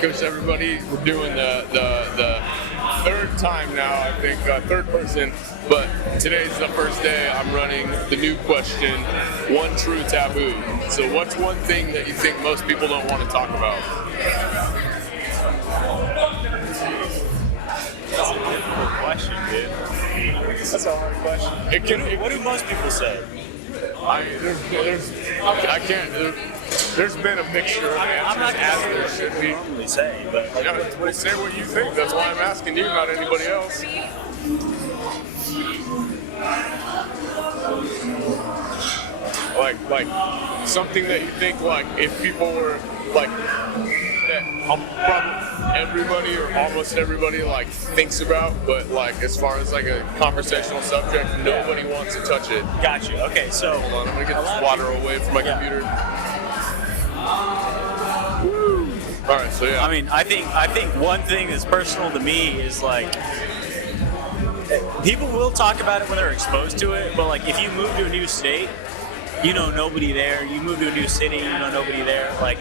Kush, everybody. We're doing the third time now, I think, third person. But today's the first day I'm running the new question, one true taboo. So what's one thing that you think most people don't want to talk about? That's a difficult question, dude. That's a hard question. What do most people say? There's been a mixture of answers. I'm not as going there to should be. normally say, but like, Yeah, say what you think. That's why I'm asking you, not anybody else. Like something that you think, like, if people were like that, probably everybody or almost everybody like thinks about, but like as far as like a conversational subject, nobody wants to touch it. Got you. Okay, so Hold on, I'm gonna get this water away from my computer. Woo. All right, so yeah. I mean, I think one thing that's personal to me is like people will talk about it when they're exposed to it, but like if you move to a new state, you know nobody there. You move to a new city, you know nobody there. Like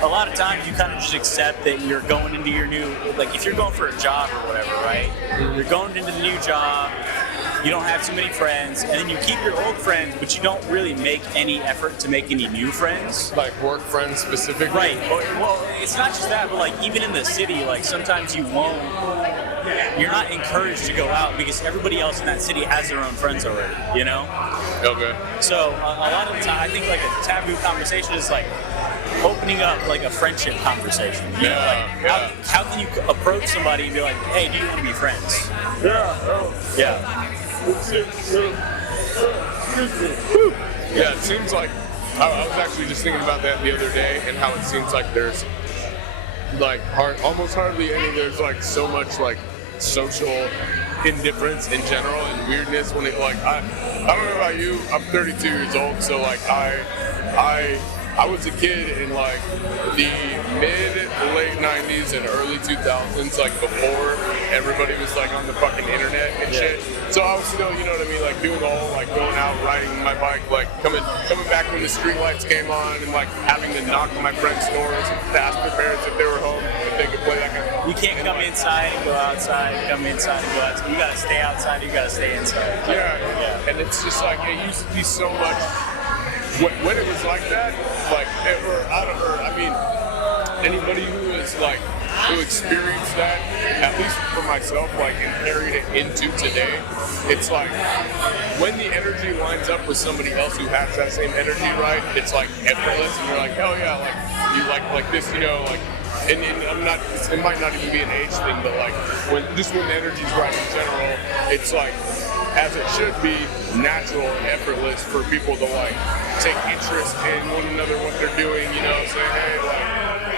a lot of times you kind of just accept that you're going into your new, like if you're going for a job or whatever, right? You're going into the new job. You don't have too many friends, and then you keep your old friends, but you don't really make any effort to make any new friends. Like work friends specifically? Right. Well, it's not just that, but like even in the city, like sometimes you won't. You're not encouraged to go out because everybody else in that city has their own friends already. You know. Okay. So a lot of the time, I think like a taboo conversation is like opening up like a friendship conversation. You know, like how can you approach somebody and be like, hey, do you want to be friends? Yeah. Yeah, it seems like I was actually just thinking about that the other day, and how it seems like there's like almost hardly any. There's like so much like social indifference in general and weirdness when it like I don't know about you. I'm 32 years old, so like I was a kid in like the late 90s and early 2000s, like before everybody was like on the fucking internet and shit. So I was still, you know what I mean, like doing the whole like going out, riding my bike, like coming back when the street lights came on, and like having to knock on my friends' doors and ask their parents if they were home, if they could play that kind of. You can't come inside and go outside, come inside and go outside. You gotta stay outside, you gotta stay inside. Yeah. And it's just like, it used to be so much. When it was like that, like, I mean, anybody who experienced that, at least for myself, like, and carried it into today, it's like, when the energy lines up with somebody else who has that same energy, right, it's like effortless, and you're like, hell yeah, like, you like this, you know, like, and I'm not, it might not even be an age thing, but like, when the energy's right in general, it's like, as it should be, natural and effortless for people to like take interest in one another, what they're doing, you know, say, hey, like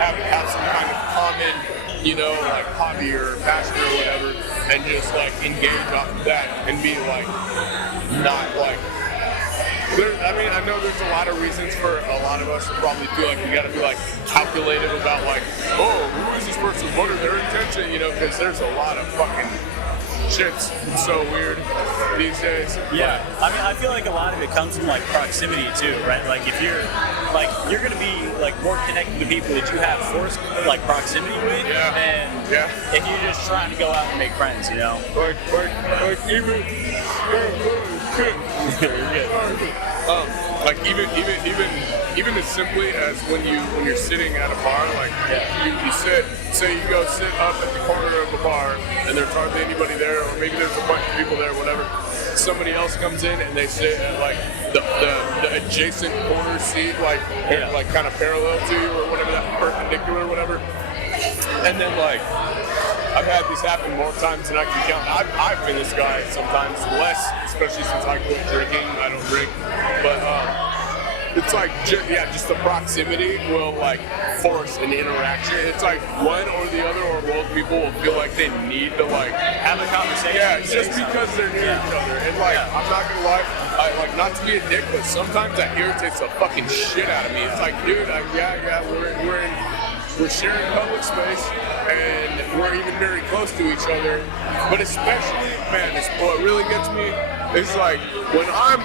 have some kind of common, you know, like hobby or passion or whatever, and just like engage off of that and be like, not like, I mean, I know there's a lot of reasons for a lot of us to probably feel like we gotta be like calculative about like, oh, who is this person, what are their intentions, you know, because there's a lot of fucking shit's so weird these days. Yeah, I mean, I feel like a lot of it comes from like proximity too, right? Like if you're gonna be like more connected to people that you have forced like proximity with, than if you're just trying to go out and make friends, you know. Like even as simply as when you're sitting at a bar, like you say you go sit up at the corner of the bar and there's hardly anybody there, or maybe there's a bunch of people there, whatever. Somebody else comes in and they sit at like the adjacent corner seat, like kind of parallel to you or whatever, that perpendicular or whatever. And then like, I've had this happen more times than I can count. I've been this guy sometimes, less, especially since I quit drinking. I don't drink, but it's like just the proximity will like force an interaction. It's like one or the other or both people will feel like they need to like have a conversation. Yeah, just because they're near each other. And like, I'm not gonna lie, I like, not to be a dick, but sometimes that irritates the fucking shit out of me. It's like, dude, we're sharing public space, and we're even very close to each other. But especially, man, what really gets me is like when I'm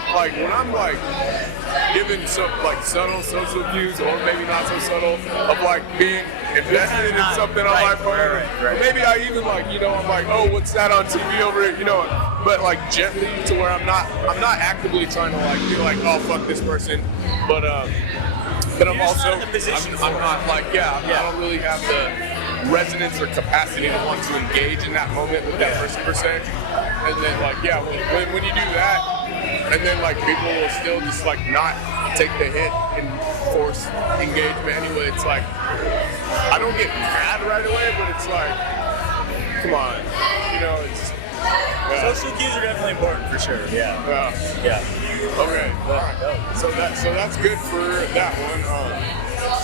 given some like subtle social cues, or maybe not so subtle, of like being invested in not- something on right, my phone. right, right. Or maybe I even like, I'm like, oh, what's that on TV over here? But like gently to where I'm not actively trying to like be like, oh, fuck this person. But I'm You're just also, not in the position I'm for it. not like, I don't really have the resonance or capacity to want to engage in that moment with that person per se. And then like, when you do that, and then like people will still just like not take the hit and force engagement anyway. It's like, I don't get mad right away, but it's like, come on, it's. Yeah. Social cues are definitely important for sure. Yeah. Yeah. Yeah. Okay. All right. So that's good for that one.